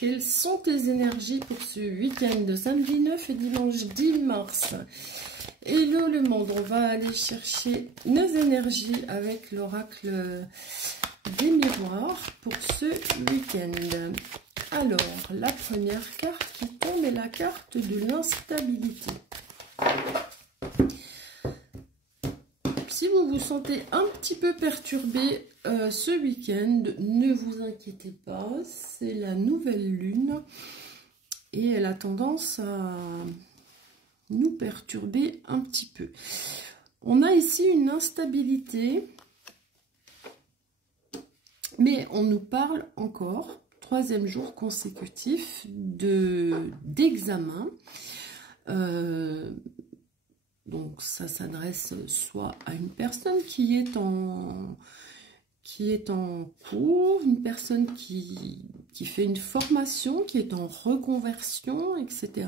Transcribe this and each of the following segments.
quelles sont tes énergies pour ce week-end de samedi 9 et dimanche 10 mars? Hello le monde, on va aller chercher nos énergies avec l'oracle des miroirs pour ce week-end. Alors, la première carte qui tombe est la carte de l'instabilité. Si vous vous sentez un petit peu perturbé ce week-end, ne vous inquiétez pas, c'est la nouvelle lune et elle a tendance à nous perturber un petit peu. On a ici une instabilité, mais on nous parle encore, troisième jour consécutif d'examen. Donc ça s'adresse soit à une personne qui est en cours, une personne qui fait une formation, qui est en reconversion, etc.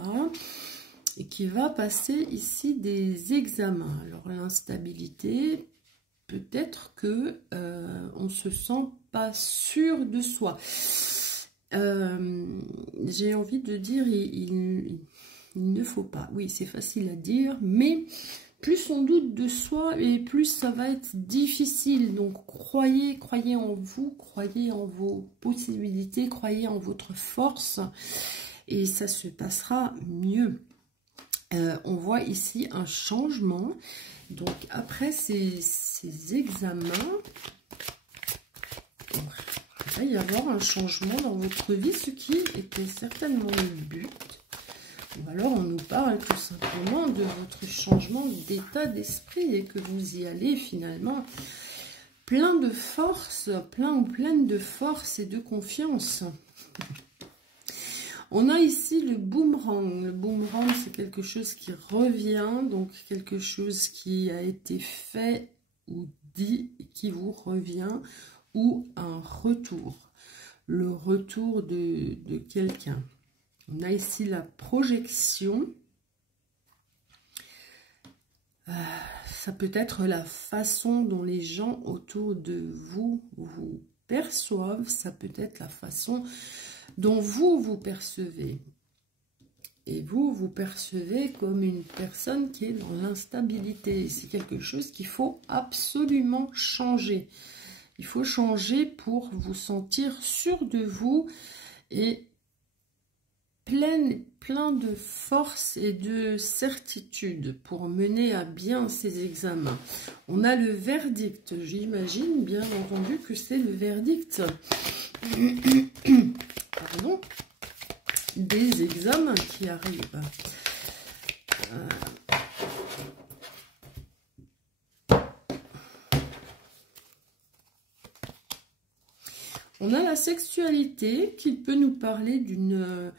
et qui va passer ici des examens. Alors l'instabilité, peut-être que on se sent pas sûr de soi. J'ai envie de dire, il ne faut pas. Oui, c'est facile à dire, mais plus on doute de soi et plus ça va être difficile. Donc croyez en vous, croyez en vos possibilités, croyez en votre force et ça se passera mieux. On voit ici un changement. Donc après ces examens, il va y avoir un changement dans votre vie, ce qui était certainement le but. Ou alors on nous parle tout simplement de votre changement d'état d'esprit et que vous y allez finalement plein de force, pleine de force et de confiance. On a ici le boomerang. Le boomerang, c'est quelque chose qui revient, donc quelque chose qui a été fait ou dit et qui vous revient, ou un retour. Le retour de quelqu'un. On a ici la projection. Ça peut être la façon dont les gens autour de vous vous perçoivent. Ça peut être la façon dont vous percevez. Et vous percevez comme une personne qui est dans l'instabilité. C'est quelque chose qu'il faut absolument changer. Il faut changer pour vous sentir sûr de vous et plein de force et de certitude pour mener à bien ces examens. On a le verdict. J'imagine bien entendu que c'est le verdict pardon, des examens qui arrivent. On a la sexualité qui peut nous parler d'une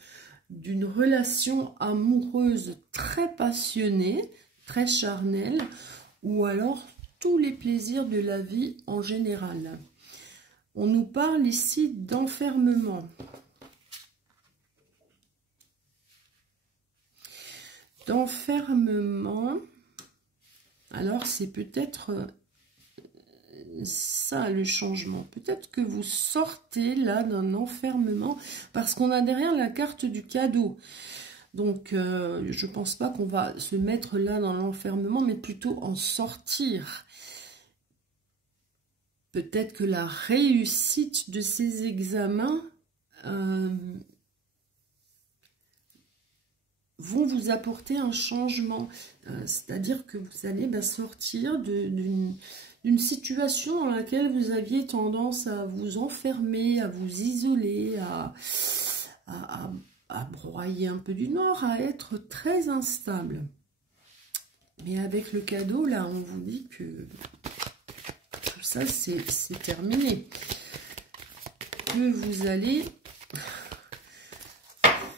relation amoureuse très passionnée, très charnelle, ou alors tous les plaisirs de la vie en général. On nous parle ici d'enfermement. D'enfermement, alors c'est peut-être ça le changement. Peut-être que vous sortez là d'un enfermement parce qu'on a derrière la carte du cadeau. Donc je pense pas qu'on va se mettre là dans l'enfermement, mais plutôt en sortir. Peut-être que la réussite de ces examens vont vous apporter un changement. C'est-à-dire que vous allez sortir d'une situation dans laquelle vous aviez tendance à vous enfermer, à vous isoler, à broyer un peu du noir, à être très instable. Mais avec le cadeau, là, on vous dit que tout ça, c'est terminé. Que vous allez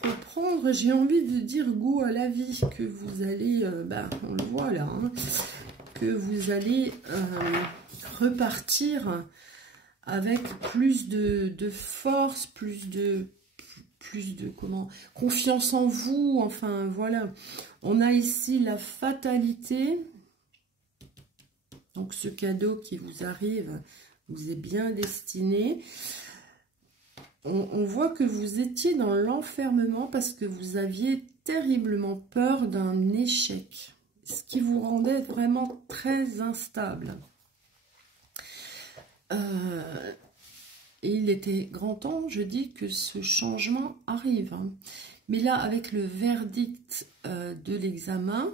reprendre, j'ai envie de dire, goût à la vie. Que vous allez, on le voit là, hein, que vous allez repartir avec plus de force, plus de confiance en vous. Enfin voilà, on a ici la fatalité. Donc ce cadeau qui vous arrive vous est bien destiné. on voit que vous étiez dans l'enfermement parce que vous aviez terriblement peur d'un échec, ce qui vous rendait vraiment très instable. Et il était grand temps, je dis, que ce changement arrive. Hein. Mais là, avec le verdict de l'examen,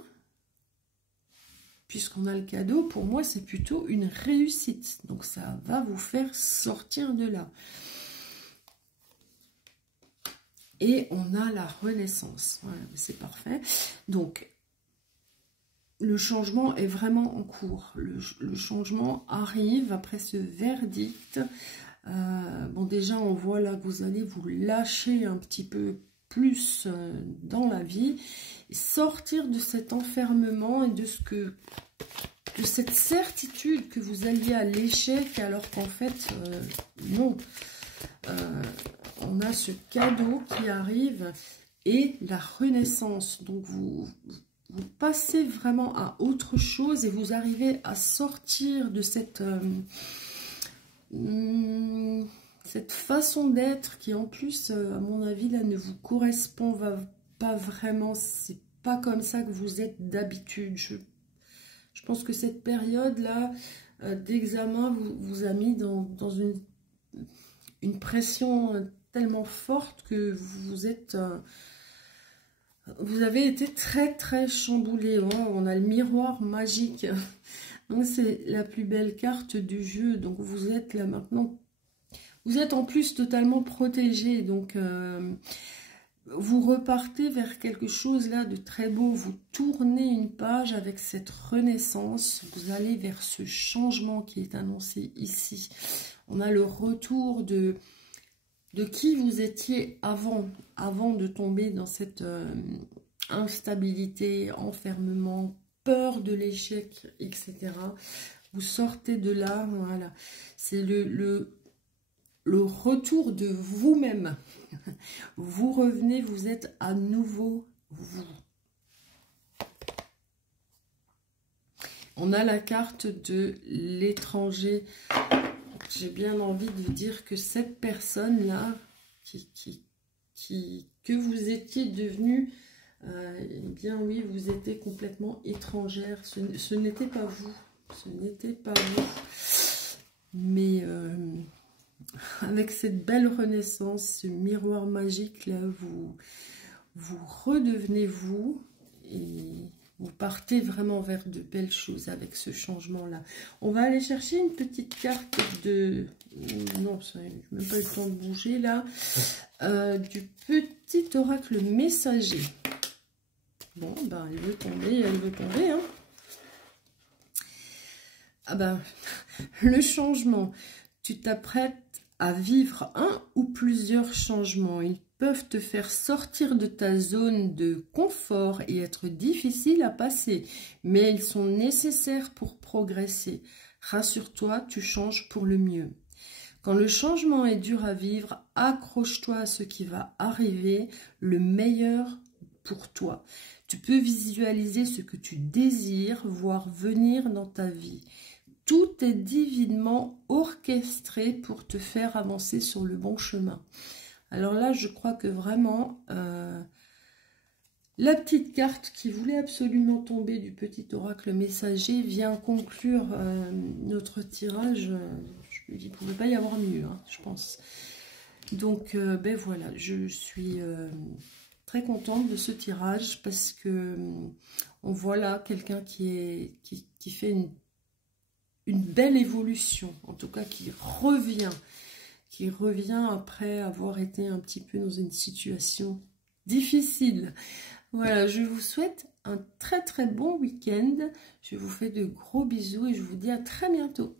puisqu'on a le cadeau, pour moi, c'est plutôt une réussite. Donc, ça va vous faire sortir de là. Et on a la renaissance. Voilà, c'est parfait. Donc, le changement est vraiment en cours. Le changement arrive après ce verdict. Bon, déjà, on voit là que vous allez vous lâcher un petit peu plus dans la vie. Et sortir de cet enfermement et de cette certitude que vous alliez à l'échec alors qu'en fait, non. On a ce cadeau qui arrive et la renaissance. Donc, vous passez vraiment à autre chose et vous arrivez à sortir de cette façon d'être qui, en plus, à mon avis, là, ne vous correspond pas vraiment. C'est pas comme ça que vous êtes d'habitude. Je pense que cette période-là d'examen vous a mis dans une pression tellement forte que vous avez été très très chamboulé. Oh, on a le miroir magique. Donc c'est la plus belle carte du jeu. Donc vous êtes là maintenant. Vous êtes en plus totalement protégé. Donc vous repartez vers quelque chose là de très beau. Vous tournez une page avec cette renaissance. Vous allez vers ce changement qui est annoncé ici. On a le retour de qui vous étiez avant de tomber dans cette instabilité, enfermement, peur de l'échec, etc. Vous sortez de là, voilà. C'est le retour de vous-même. Vous revenez, vous êtes à nouveau vous. On a la carte de l'étranger. J'ai bien envie de dire que cette personne-là, que vous étiez devenue, eh bien oui, vous étiez complètement étrangère. Ce n'était pas vous. Ce n'était pas vous. Mais avec cette belle renaissance, ce miroir magique, là, vous redevenez vous et vous partez vraiment vers de belles choses avec ce changement-là. On va aller chercher une petite carte de... Non, je n'ai même pas eu le temps de bouger là. Du petit oracle messager. Bon, ben, elle veut tomber, hein. Ah ben, le changement. Tu t'apprêtes à vivre un ou plusieurs changements. Ils peuvent te faire sortir de ta zone de confort et être difficiles à passer, mais ils sont nécessaires pour progresser. Rassure-toi, tu changes pour le mieux. Quand le changement est dur à vivre, accroche-toi à ce qui va arriver, le meilleur pour toi. Tu peux visualiser ce que tu désires voir venir dans ta vie. Tout est divinement orchestré pour te faire avancer sur le bon chemin. Alors là, je crois que vraiment, la petite carte qui voulait absolument tomber du petit oracle messager vient conclure notre tirage. Il ne pouvait pas y avoir mieux, hein, je pense. Donc, ben voilà, je suis très contente de ce tirage parce que on voit là quelqu'un qui fait une belle évolution, en tout cas qui revient après avoir été un petit peu dans une situation difficile. Voilà, je vous souhaite un très très bon week-end. Je vous fais de gros bisous et je vous dis à très bientôt.